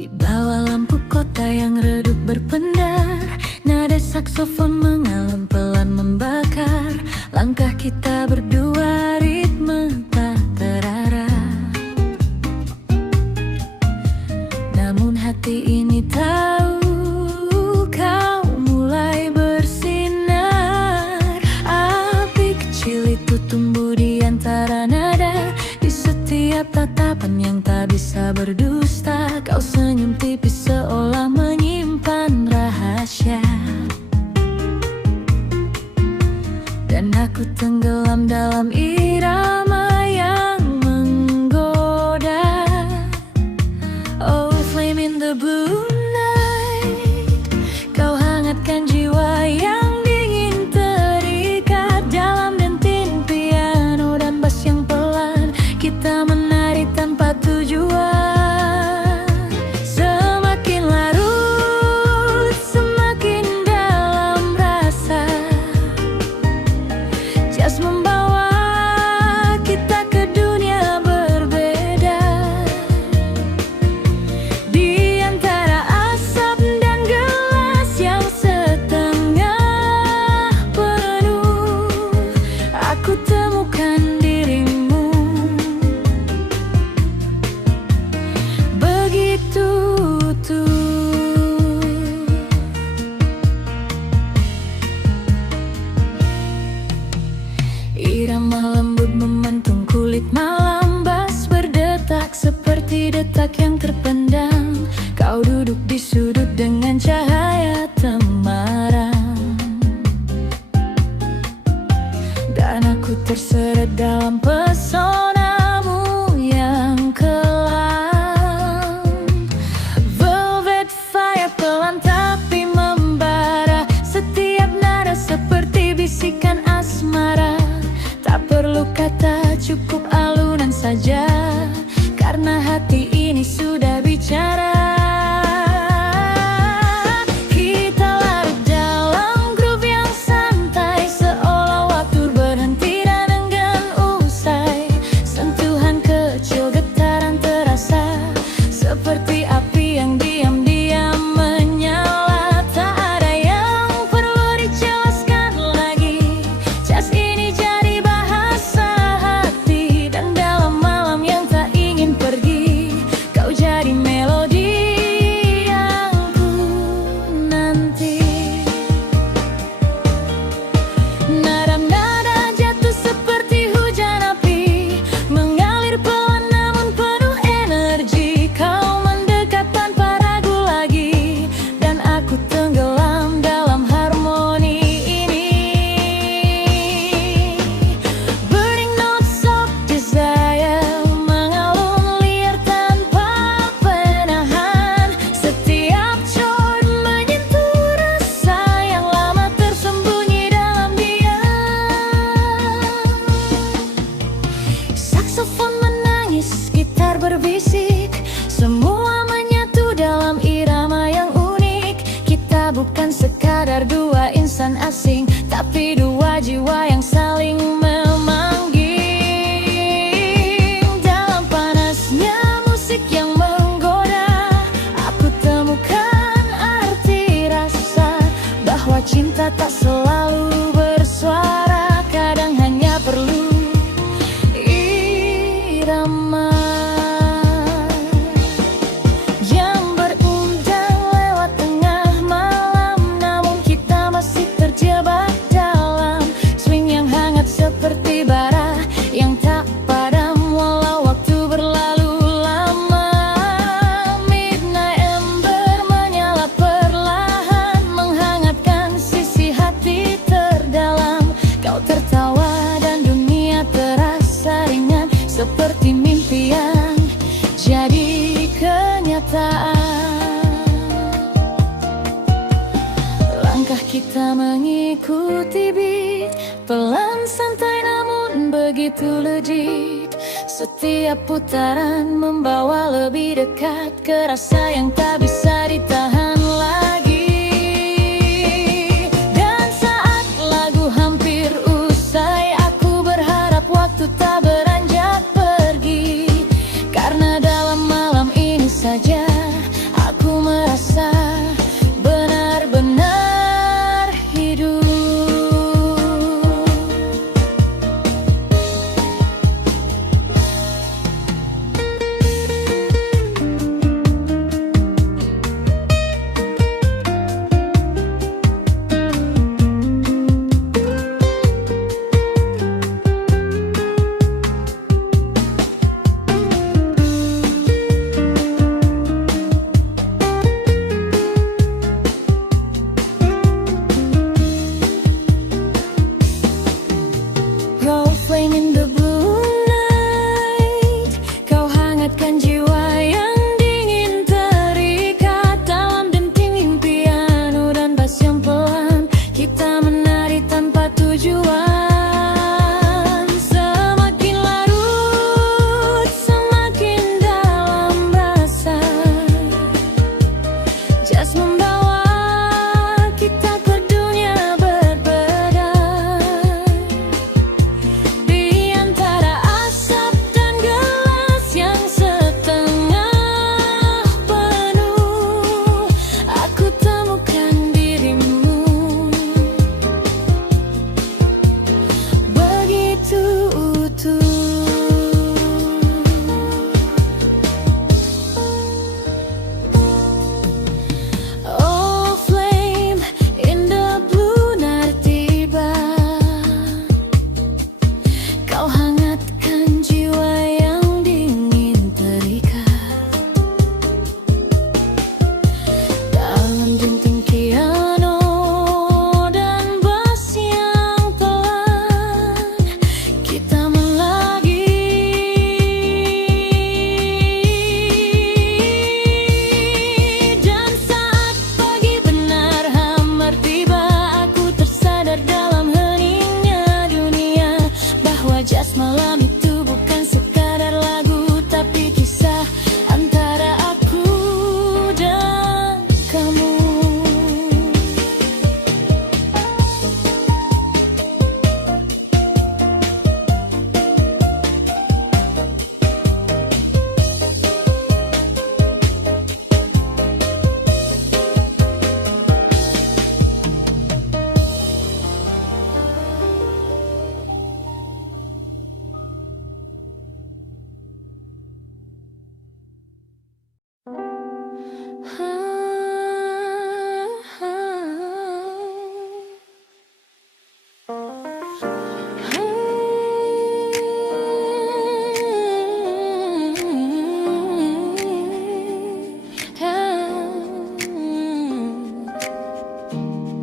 Di bawah lampu kota yang redup berpendar, nada saksofon mengalun pelan membakar langkah kita berdua, ritme tak terarah. Namun hati ini tahu kau mulai bersinar. Api kecil itu tumbuh di antara nada, di setiap tatapan yang tak bisa berdusta. Kau senyum tipis seolah menyimpan rahasia, dan aku tenggelam dalam irama yang menggoda. Oh, flame in the blue night, kau hangatkan jiwa yang dingin terikat dalam dentin piano dan bass yang pelan. Kita menari tanpa tujuan. Membawa kita ke dunia berbeda, di antara asap dan gelas yang setengah penuh. Aku temukan dirimu, begitu utuh. Irama lembut memantung kulit malam, bass berdetak seperti detak yang terpendam. Kau duduk di sudut dengan cahaya temaram, dan aku terseret dalam pesonamu yang kelam. Velvet fire pelan tapi membara, setiap nada seperti bisikan asmara. Tak perlu kata, cukup alunan saja, karena hati ini sudah bicara. Kita larut dalam groove yang santai, seolah waktu berhenti dan enggan usai. Sentuhan kecil, getaran terasa, seperti api yang diam-diam menyala. Tak ada yang perlu dijelaskan lagi, just ini jadi hati. Dan dalam malam yang tak ingin pergi, kau jadi melodi yang ku nanti. Nada-nada jatuh seperti hujan api, mengalir pelan namun penuh energi. Kau mendekat tanpa ragu lagi, dan aku tenggelam dalam harmoni ini. Burning notes of desire mengalun liar tanpa penahan. Setiap chord menyentuh rasa yang lama tersembunyi dalam diam. Saksofon menangis, gitar berbisik, semua menyatu dalam irama yang unik. Kita bukan sekadar dua insan asing, tapi dua jiwa yang saling memanggil. Dalam panasnya musik yang menggoda, aku temukan arti rasa, bahwa cinta tak selalu bersuara, kadang hanya perlu irama yang berundang lewat tengah malam. Namun kita masih terjebak dalam swing yang hangat seperti bara yang tak padam walau waktu berlalu lama. Midnight ember menyala perlahan, menghangatkan sisi hati terdalam. Kau tertawa dan dunia terasa ringan, seperti mimpi yang jadi kenyataan. Langkah kita mengikuti beat, pelan santai namun begitu legit. Setiap putaran membawa lebih dekat ke rasa yang tak bisa ditahan lagi. Dan saat lagu hampir usai, aku berharap waktu tak beranjak pergi. Karena dalam malam ini saja aku merasa benar-benar hidup. Flame in the blue night, kau hangatkan jiwa yang dingin terikat dalam denting impian dan bass yang pelan. Kita menari tanpa tujuan, semakin larut, semakin dalam rasa. Just membawa kita ke dunia berbeda. Just malam itu bukan sekadar lagu, tapi kisah antara aku dan kamu.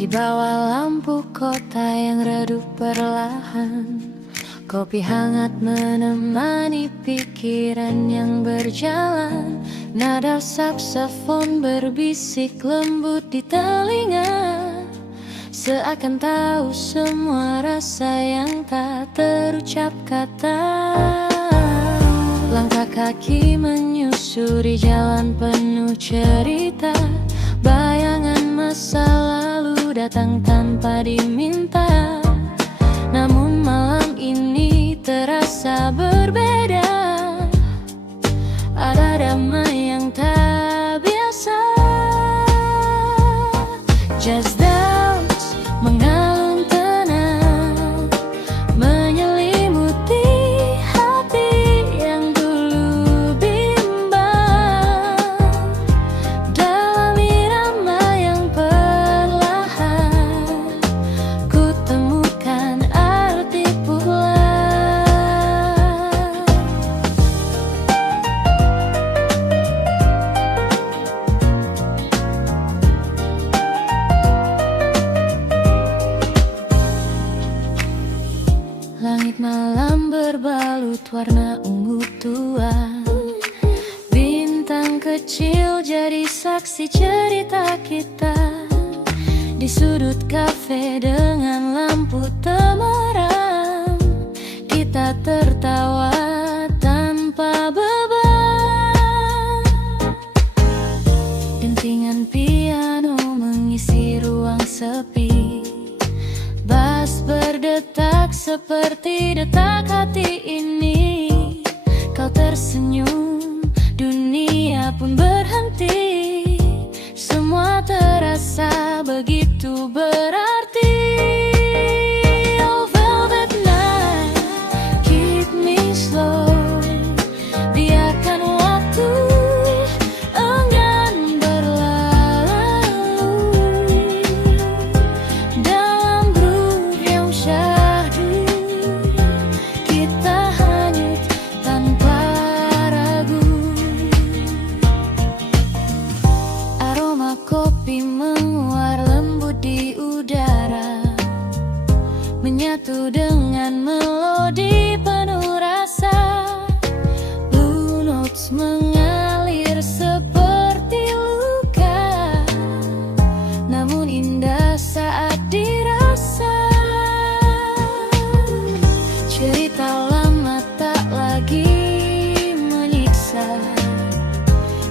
Di bawah lampu kota yang redup perlahan, kopi hangat menemani pikiran yang berjalan. Nada saksofon berbisik lembut di telinga, seakan tahu semua rasa yang tak terucap kata. Langkah kaki menyusuri jalan penuh cerita, bayangan masa lalu datang tanpa diminta. Namun malam ini terasa berbeda, ada damai yang tak biasa. Just dance mengalun tenang, menyelimuti hati yang dulu bimbang. Dalam irama yang perlahan, ku temukan arti pula. Langit malam berbalut warna ungu tua, bintang kecil jadi saksi cerita kita. Di sudut kafe dengan lampu temaram, kita tertawa seperti detak hati ini. Kau tersenyum, dunia pun berhenti. Semua terasa begitu berarti. Oh velvet night, keep me slow. Biarkan waktu enggan berlalu dalam groove yang syahdu. Kita hanyut tanpa ragu. Aroma kopi menguar lembut di udara, menyatu dengan melodi penuh rasa. Blue notes mengalir seperti luka, namun indah saat dirasa. Cerita lama tak lagi menyiksa,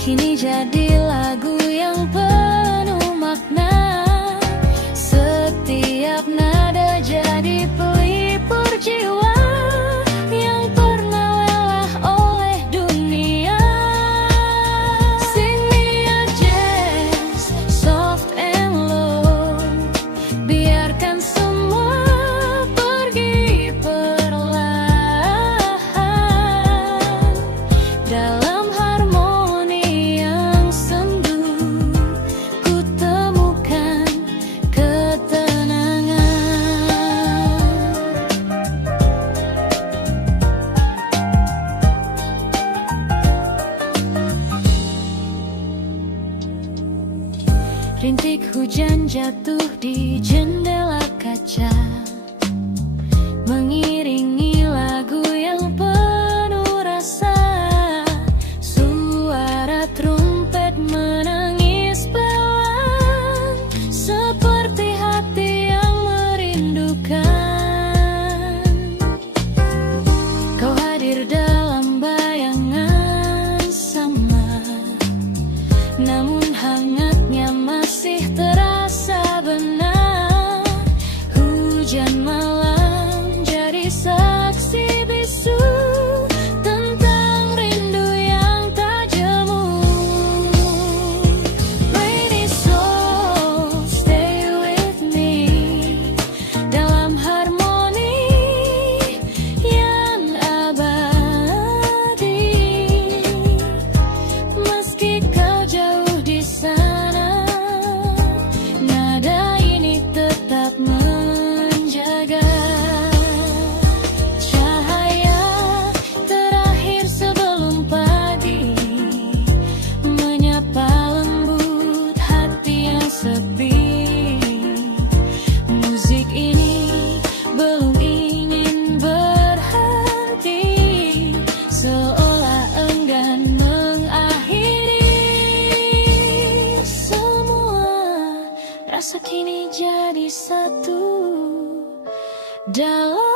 kini jadi lagu yang penuh makna. Setiap nada jadi pelipur jiwa yang pernah lelah oleh dunia. Sing me a jazz, soft and low. Biarkan semua pergi perlahan dalam harmoni yang sendu. Ku temukan ketenangan. Rintik hujan jatuh di jendela kaca, mengiringi lagu yang penuh rasa. Suara trompet menangis pelan, seperti hati yang merindukan. Kau hadir dalam bayangan sama, namun hangatnya masih terasa benar. Hujan malam jadi saksi bisu tentang rindu yang tak jemu. Rainy soul, stay with me dalam harmoni yang abadi. Meski kau jauh di sana, nada ini tetap menjaga. Cahaya terakhir sebelum pagi menyapa lembut hati yang sepi. Musik ini belum ingin berhenti, seolah enggan mengakhiri. Semua rasa kini jadi satu dalam